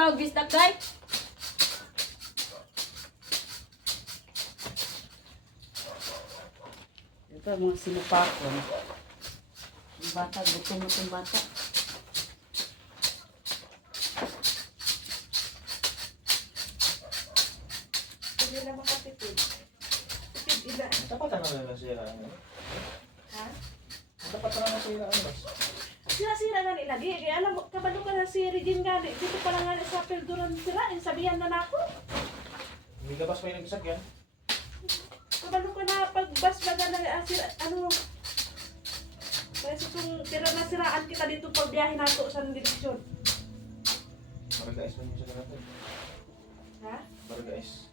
tawag bisdak day? Ito mga sinupakon. Yung bata, gutom itong bata. Hindi na makatipid. Tipid ila. Dapat na lang nasira. Ha? Dapat na lang nasira. Sira-sira nga nila. Di, alam mo, kabalo ka na si Regine nga. Dito pa lang nga sa Pilduran sila. Sabihan na na ako. Hindi ka bas may nagsak yan? Kabalo ka na pag-bus baga na sira, ano. Kasi kung tira na siraan kita dito pag biyahe nato sa division. Para guys, man yung sa natin. Ha? Para guys.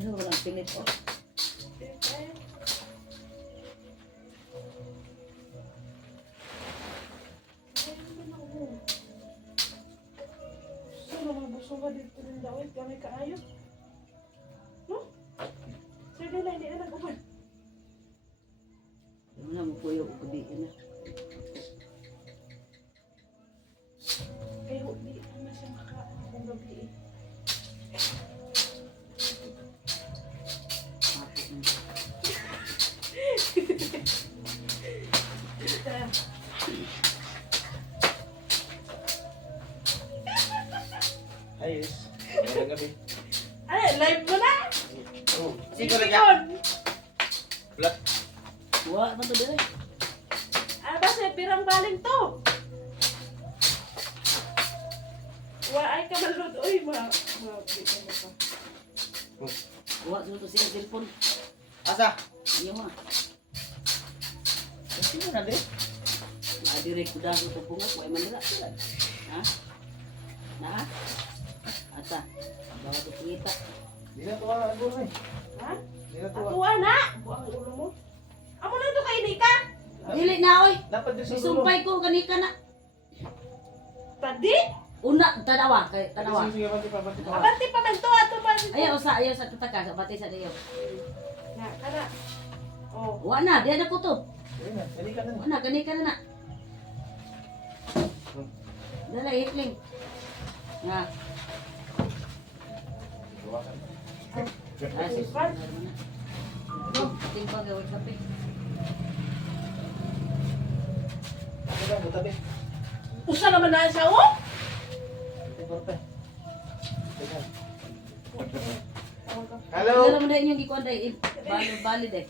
Ano walang pilit oh. Sino mga busuga dito ng dawit? Kami kaayo? No? Sir Dela, hindi na nag-uban. Wala mo po yung kudiin na. Kaya hindi na siya maka-ang gabi eh. Ayos. Magandang gabi. Ay, live mo na! Oh, Sige yun! Black. Wala pa to dire. Ano ba siya? Pirang baling to! Wala ay ka malod. Uy, ma-update mo pa. Wala to siya cellphone. Asa? Iyo ma. Sino na din? Direct ko dahil ito po nga po ay manila sila. Ha? Na? Ata. Bawa ito kita. Di na tuwa ang buhay. Ha? Di na tuwa. Ako na! Buang ulo mo. Amo na ito kay Nika! Dili na oy. Dapat din sa dulo. Isumpay ko kanika na. Tadi? Una tanawa kay tanawa. Sige, sige, banti pa. Abanti pa man to, ato pa. Ayaw sa tutaka sa batay sa dayo. Na, kana. Oh. Wa na, diyan ako to. Ayun na, dali ka na. Wa na kanika na. Dala hitling. Nga. Buwasan. Asis. Ano? Timbang gawin kape. Ano lang, butabi. Usa naman na siya, oh? Ito, korte. Teka. Tawag ka. Hello? Dala mo na inyong gikuan day. Valid eh.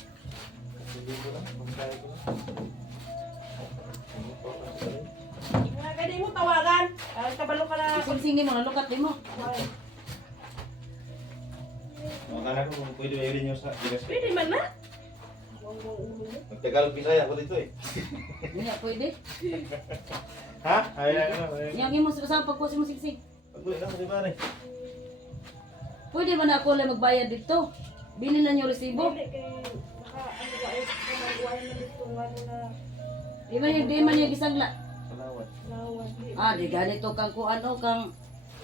Hindi ko lang, magkaya ko lang. Nga, kaya di mo tawagan. Kabalo ka na. Sing-singin mo, nalukat din mo. Makakala ko kung pwede ba nyo sa bigas. Pwede man na. Buang ulo mo. Magtagalog Bisaya ako dito eh. Nga pwede. Ha? Ayan. Yang mo sa pagkuha mo sing-sing. Pagbuhay lang, di ba rin? Pwede ba na ako lang magbayad dito? Bilhin na niyo resibo. Hindi kay naka ano ba ay kumagawa na dito ano na Di man yung isang Salamat. lawan. di ganito kang kuan o kang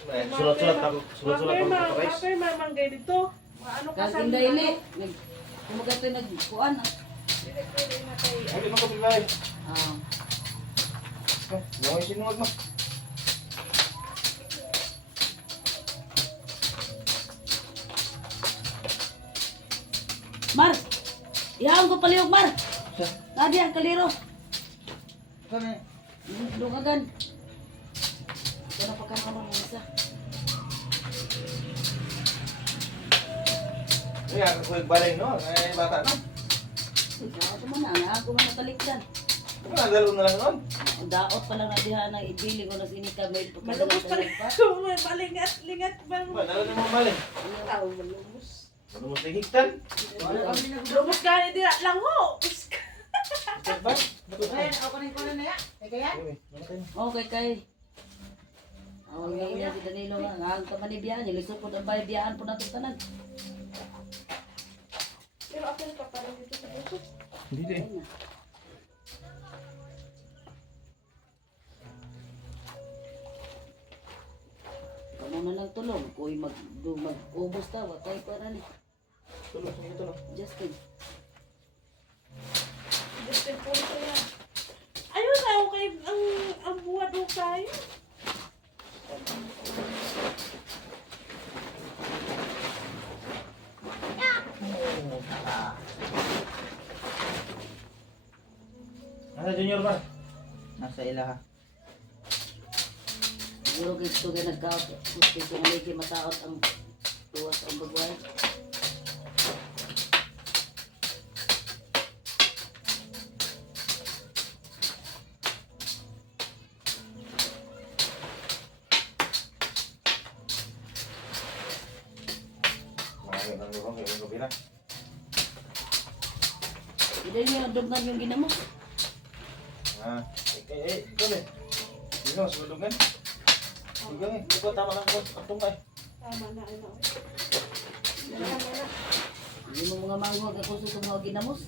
Sulat-sulat ako. Sulat-sulat ako sa price. Mapay mamang gay dito. Ano ka sa kang daili. Kumagatoy nagkuan. Dili pwede na kay Hindi mo ko bilay. Ah, Yung sinuwag mo. Mar. Ihaon ko palihog Mar. Siya. Nadi ang kaliro. Saan eh? Dungagan. Ito na pagkakaroon ng isa. Ay, ako balay no? Ay, bata no? Ako man na, ako man natalikdan. Ano na, dalo na lang nun? Daot pa lang na diha na ibili ko na sinika may malumos pa rin. Malingat bang. Ba, dalo na mo balay. Tao malumos. Ano mo tigigtan? Lumos ka ni dira lang ho. Ba? Okay kay. Oh, ngayon na si Danilo nga ang kamanibiyan, nilisukod ang baybiyan po natin tanan. Pero ako ka pa rin dito sa buso. Hindi din. Ayun na. Kamu na lang tulong. Kung mag-ubos ta, watay pa na ni. Tulog, tulog. Justin. Justin po ito yan. Ayun na, okay. Ang buwan doon tayo. Nasa junior ba? Nasa ilaha. Siguro kay ito kay nagkaot. Gusto ko nga lagi mataot ang tuwas ang bagway. Marami ng lubang, yung gabi na. Hindi niya dugnan yung ginamos. Ikaw eh. Sino, sulugan? Sulugan eh. Ikaw tama lang ko. Atong kay. Tama na, ano. Tama na. Hindi mo mga manghog ako sa mga ginamos.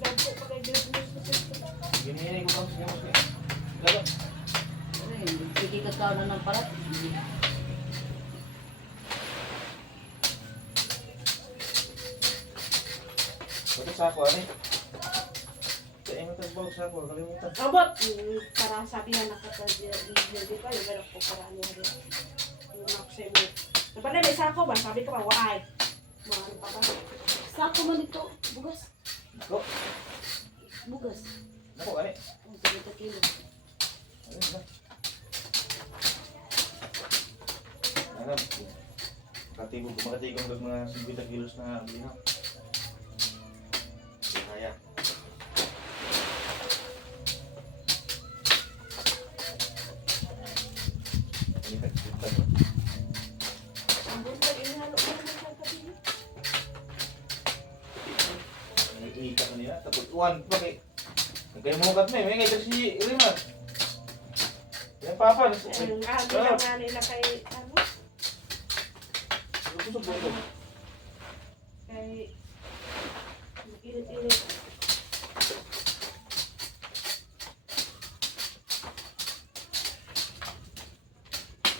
Ganto pa kay Justin. Gini ko kang siya mo siya. Galo. Sige kakao na ng parat. Ito sa ako, ano eh. Kaya mo tagbawag sa ako, kalimutan. Abot! Para sabi na nakatagyan. Hindi pa, yung meron ko para ano rin. Yung nakasay mo. Napalay, may sako ba? Sabi ko ba, waay. Mga ano pa ba? Sako man ito. Bugas. Ako, Bugas. ako, ano eh. Ang sige ka kilo. Ano ba? Ano? Makatigong ng mga 50 kilos na linaw. Kaya. Ini tak kita. Ang buntag, inihalo ko naman sa kabila. Iikat na nila. Tapos, uwan, bakit? Kaya mo kat may ngay si Rima. Yang papa na sa Ang agi lang nga nila kay, ano, busog busog. kay, ilit-ilit.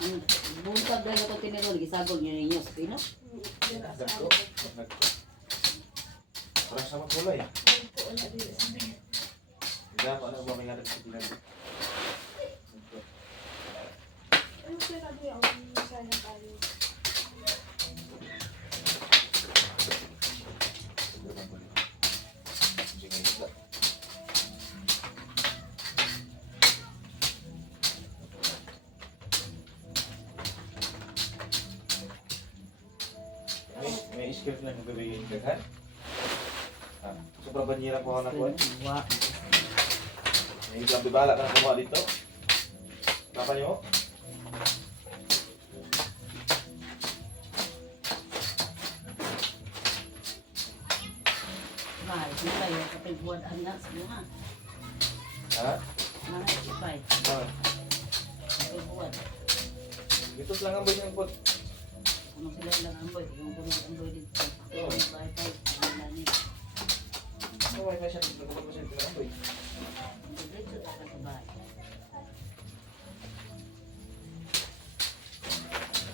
Ang buntag dahil ito tiniro. Gisagol niyo ninyo sa pino. Dira sa Nagko. ano. Nagko. Parang sama kulay. Nagko na dili sa mga. Tidak apa nak buat mengadak sebulan. Ano kaya na doon ang sana tayo? May script na gagawin kan? Sobrang banyera po ako nakuha. Wa. May isang bibala ka na kumuha dito. Kapan niyo? Mahal. Sipay. Kapag buwan anak sa mga. Ha? Mga sipay. Ah, Kapag buwan. Dito lang ang banyak pot. Kung sila lang ang boy. Yung kung ang boy dito. Yung bye-bye. Ang nani. Ano ba yung siya? Nagkakot mo siya dito lang boy. Dito sa bahay.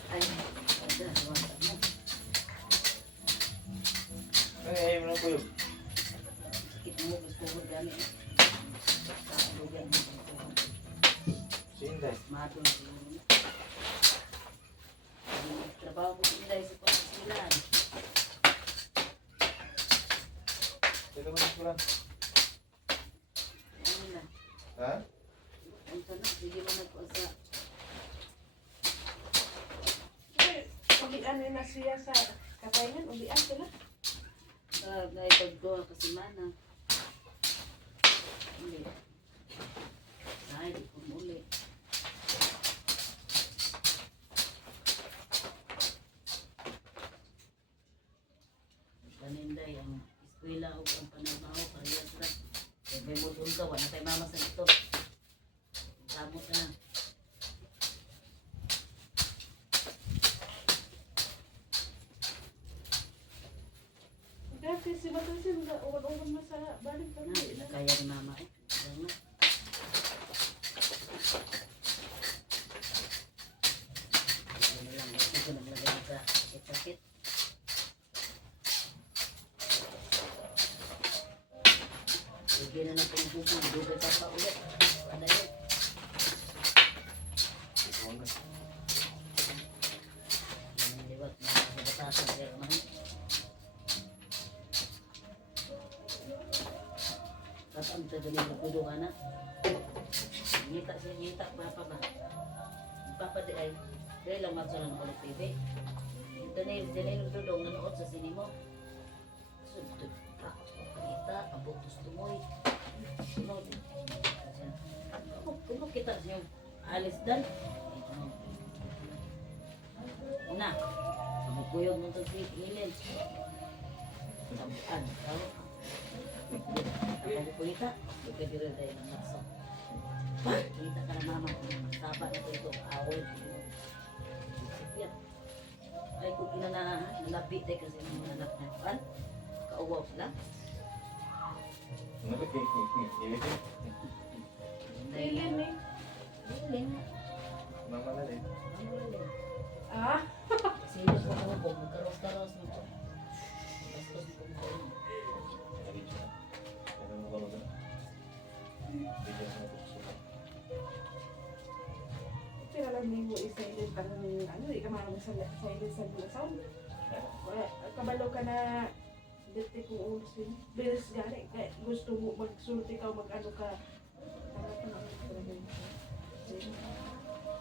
Ay, ada. Wala mo. Ay, ayaw mo na po yun. Sakit mo. Gusto ko gani. Kalugan mo. Sinday. Mato na yun. Trabaho ko sila sa pangasilan. Dito mo sa lang. Ano na. Ha? Ang tanong, sige mo nagpasa. Ulian na siya sa katayangan, ulian sila. Naipagdoa kasi mana. Hindi. Ay, di ko muli. Paninday ang eskwela o ang panamaho, parehas na. Kaya may mudun ka, wala kay mama sa ito. Samot na lang. Dati si Batasin, uwan-uwan mo sa balik pa. Na, kaya ni mama eh. Kaya nga. Sige na natin yung bubong. Dugay pa pa ulit. Ano yun? Liwat na sa batasan. Kaya naman. Tapos ang tagal yung nagpudungan na. Ngita siya, ngita. Papa ba? Papa di ay. Dahil lang magsalan ng ulit TV. Ito na yung nagdudong nanood sa sinimo. Sunod ka. Ngita. Abutos tumoy. Sunod. Kung kita siya alis dan. Na. Sumukuyog mo ito si Hilel. Sabuan. Ako po kita. Pagkadira tayo ng lakso. Kita ka na mama. Taba na ito. Awal. Sipyat. Ay kung nalabi tayo kasi mga anak na pan. Kauwaw sila. Alien eh. Hilel. Mama na rin. Ah? Sino po mo po? Magkaros-karos mo po. Bastos po mo po. Video na. Ano mo ka na? Video na ito. Pero alam mo i-silent ka ng ano, di ka marami sa silent sa mga sound. Kabalo ka na dito kung ulisin. Bilis gani, kaya gusto mo magsulti ka o mag-ano ka. Tama ka na talaga yun.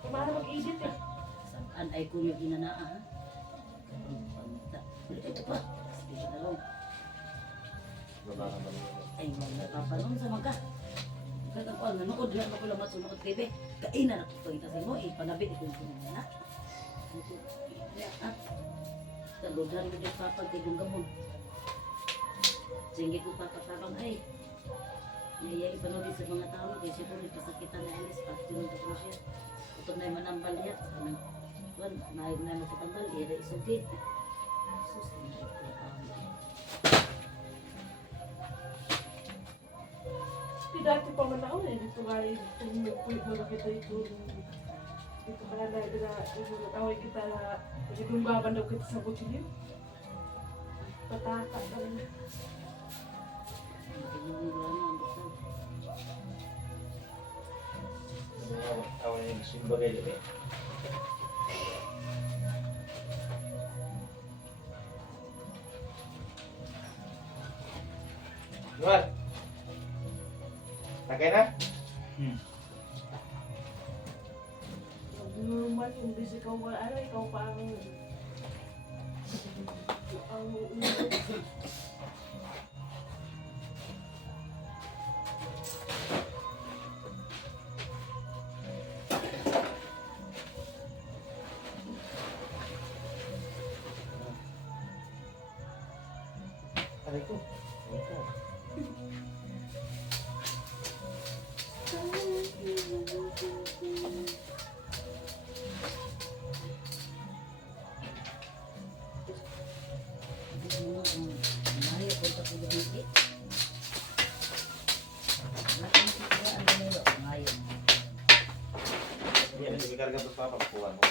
Kumara mag-edit eh. Saan ay ko yung ginanaa ha? Ito pa. Dito na lang. Baba ka ba? Ay mga nagpapanon sa mga. Katakuan, nanood lang ako lang matsunod TV. Kainan ako ito itasin mo, panabi ko yung pinanana. Taludan ko yung papagtigong gamon. Sige ko papatabang ay. Nayayari panood sa mga tao, kaya siya po rin pasakitan na alis, pati yung ito siya. Ito na yung manambal niya. Wan, naayog na makitambal, iya isugid. Sus, hindi ko Dati pa man ako eh, dito nga rin, tumupulit mo na kita ito. Dito ka na away kita na, nagdunggaban daw kita sa butiliw. Pataka ka na. Awan yung simba kayo eh. Luar. Takay na? Normal kung busy ka wala, ano, ikaw pa ang Aray ko. Aray ko. Yan, nagbikarga pa papa, kukuha mo.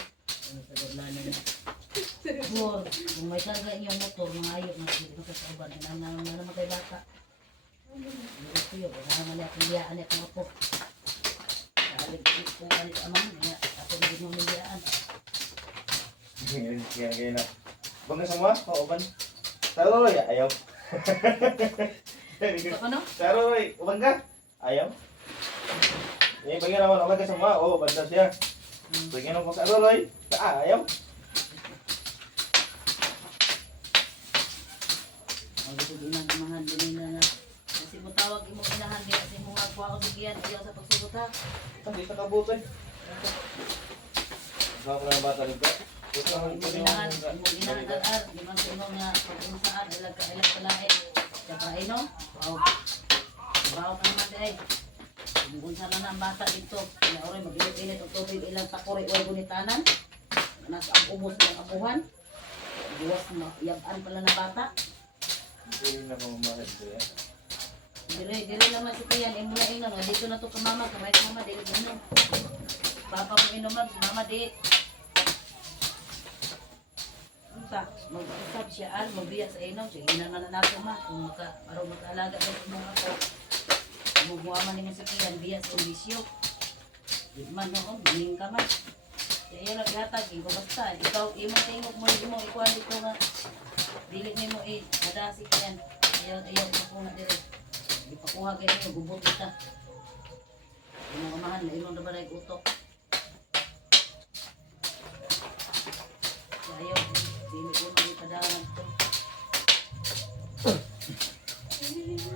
Kung may karga yung motor, mga ayok na dito sa uban, namatay bata. Ito yun, naman niya kung liyaan niya kung ako. Kung alit amang, ako hindi mo niliyaan. Kaya na. Bangga sa mga? Oo, uban. Taroy, ayaw. Ito pa no? Taroy, uban ka? Ayaw. Eh, bagay naman, uban ka sa mga? Oo, banda siya. Bagay naman ko sa taroy. Ayaw. Magiging inang kamahan din na kasi mo tawag mo inahan din kasi mo nga kuha ko bigyan ayaw sa pagsugot ha. Hindi sa kabutoy. Baka ko na bata rin ka. Mo inahan al-ar, di man suno nga pag-unsaan ilag kalae. Saka ino, wow. Wow ka naman day. Kung unsa na ang bata dito, kaya oray mag-init og tubig ilang takore o gunitanan. Nas ang ubos ng abuhan. Buwas na yaban pala na bata. Hindi na mamamahal ko yan. Dire naman si Tiyan, imo na inom, dito na to ka mama, kamay ka mama, dili inom. Papa mo inom mag, mama di. Unsa, mag-usap siya al, magbiya sa inom, sige na nato ma, kung maka, araw makaalaga din mo ako. Muguaman ni sakyan biya sa bisyo. Di man no, biling ka man. Kaya lang yatag, ko basta. Ikaw, imo mo, ikuha dito nga. Dili nimo kadasi ka yan. Ayaw pakuha dire. Di pakuha kayo, gubot kita. Imong amahan, imong nabalay utok. Ayaw, dili ko magkadalan to.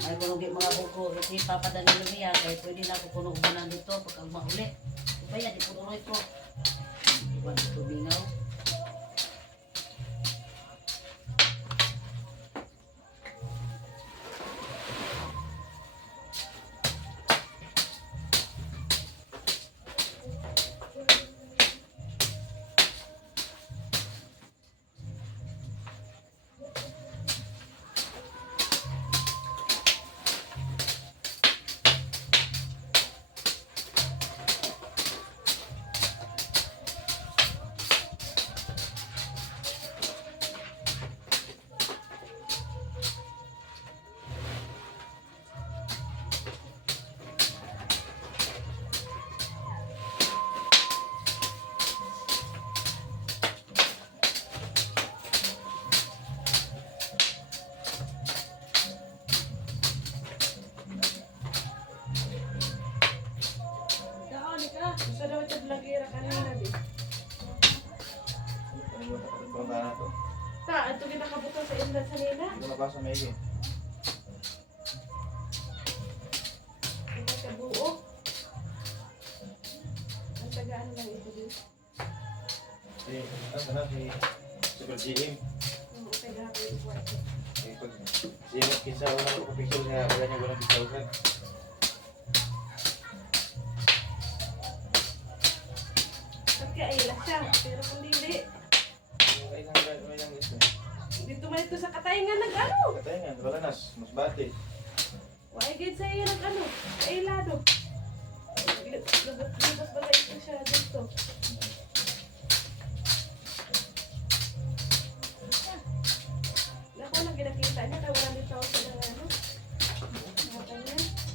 Ay, kung mga buko, iti papadali niya, kaya pwede na ako puno ubanan dito pagka mahuli. Kaya di puno ito. Iwan ito bingaw. Gusto daw ito vlogera kanina di. Punta na to. Ta, ito ginakabuto sa inlet sa nila. Hindi ko nabasa may igin. Ito kabuo. Ang tagaan lang ito din. Ano na si Super GM. Ang tagaan ko ito. Pag siya kisa wala ko picture niya, wala niya walang picture. Kaila siya, pero kung dili. May lang gusto. Dito man ito sa katayngan nag-ano. Katayin nga, wala nas, mas bati. Why good sa iyo nag-ano? Kailado. Lubos ba ito siya dito? Naku, nang ginakita niya, kaya wala dito ako sa ano. Nakata niya.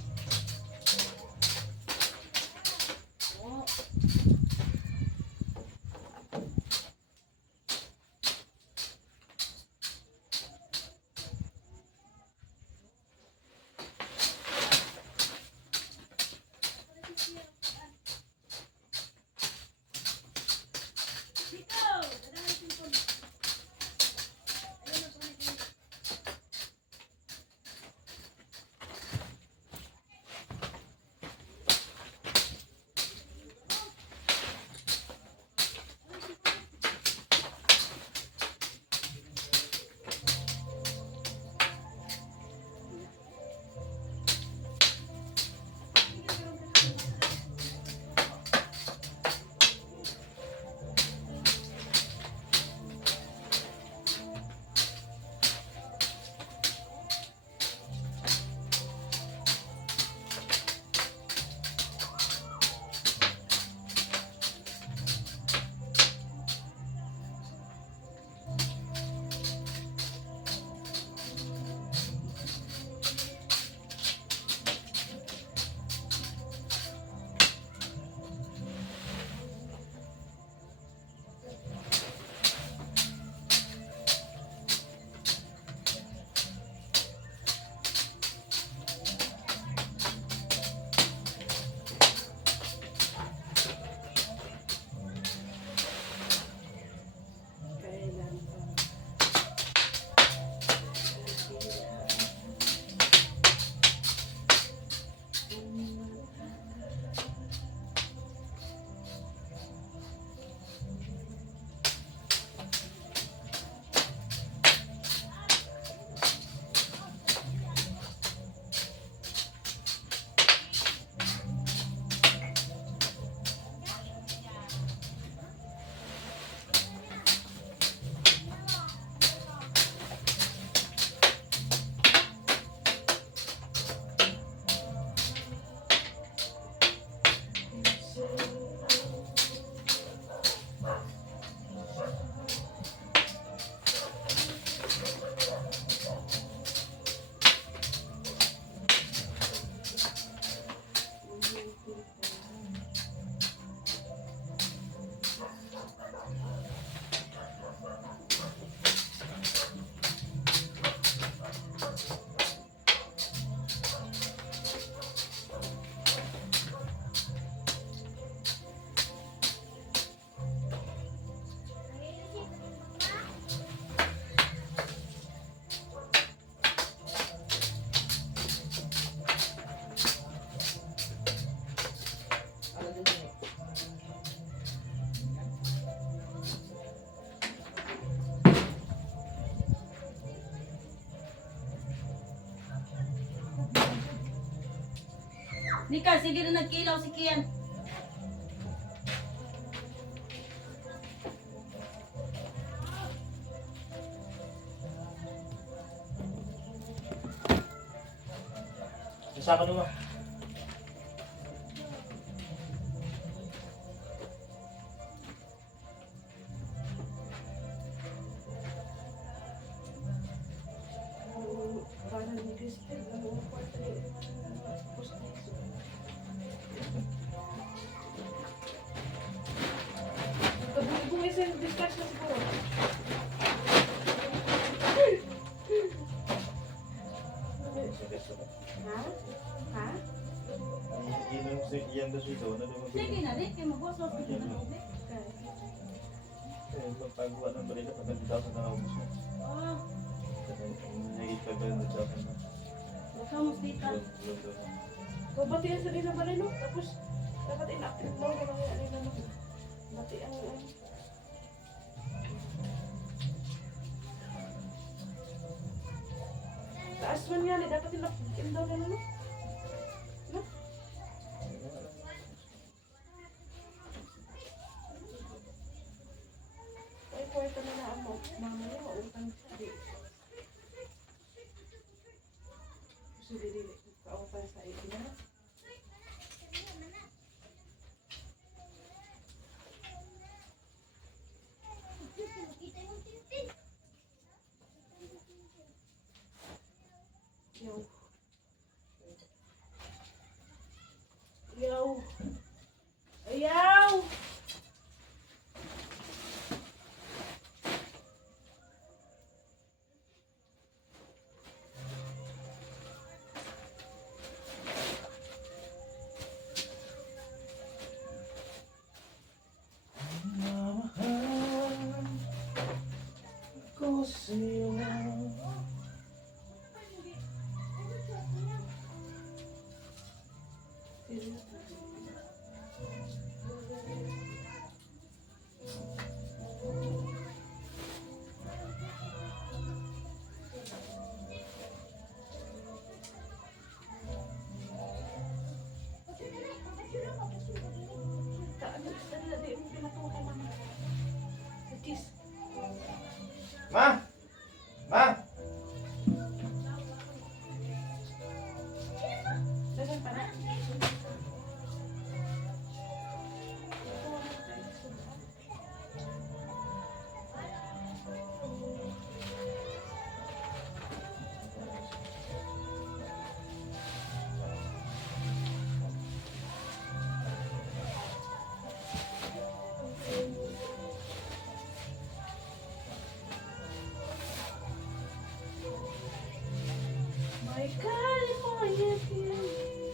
Nika, sige na nagkilaw si Kian. Sa akin naman. Parang ni Christine, ang kwarto postizo. Kabuli-buli sa dispatch na siguro. Ha? Ha? Yan daw siya doon. Sige na rin, kaya magwasos ko na ube. Pagpagawa ng balita pag nagtitaw na ako gusto. Oh, Nagipagawin na sa akin na. baka mosquita. Babatian sa nila ba rin, no? Tapos, dapat inactive mo kung ano nila, no? Bati ang taas man yan, dapat inactive daw nila, no? No? Ay, kwarto na na mo. Mamaya, mautang. Gusto dili, kautang sa iyo na. Yo. Yo. Yo. Ko sa'yo. Ma! Ma! Dagan pa na. My California beauty.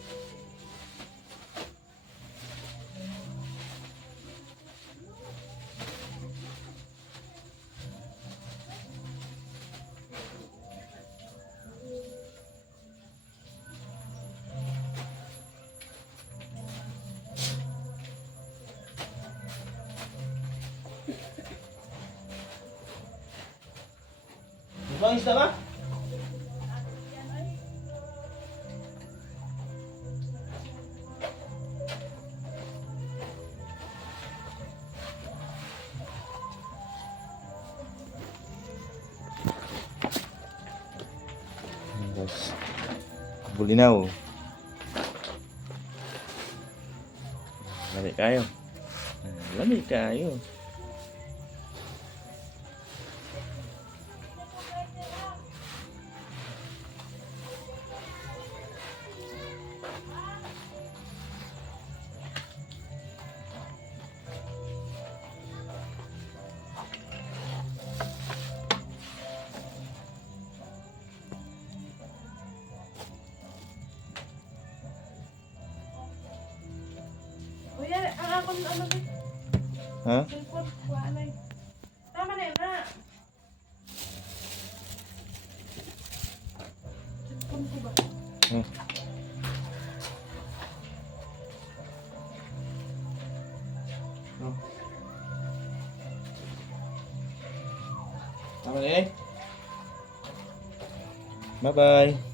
Ibang isda ka? Guys, bulinaw. Lami kayo. Lami kayo. Kuya, ang akong ano ba? Ha? Cellphone, kuha na yun. Tama na yun, ha? Cellphone ko ba? Hmm. Oh. Tama na eh. Bye-bye.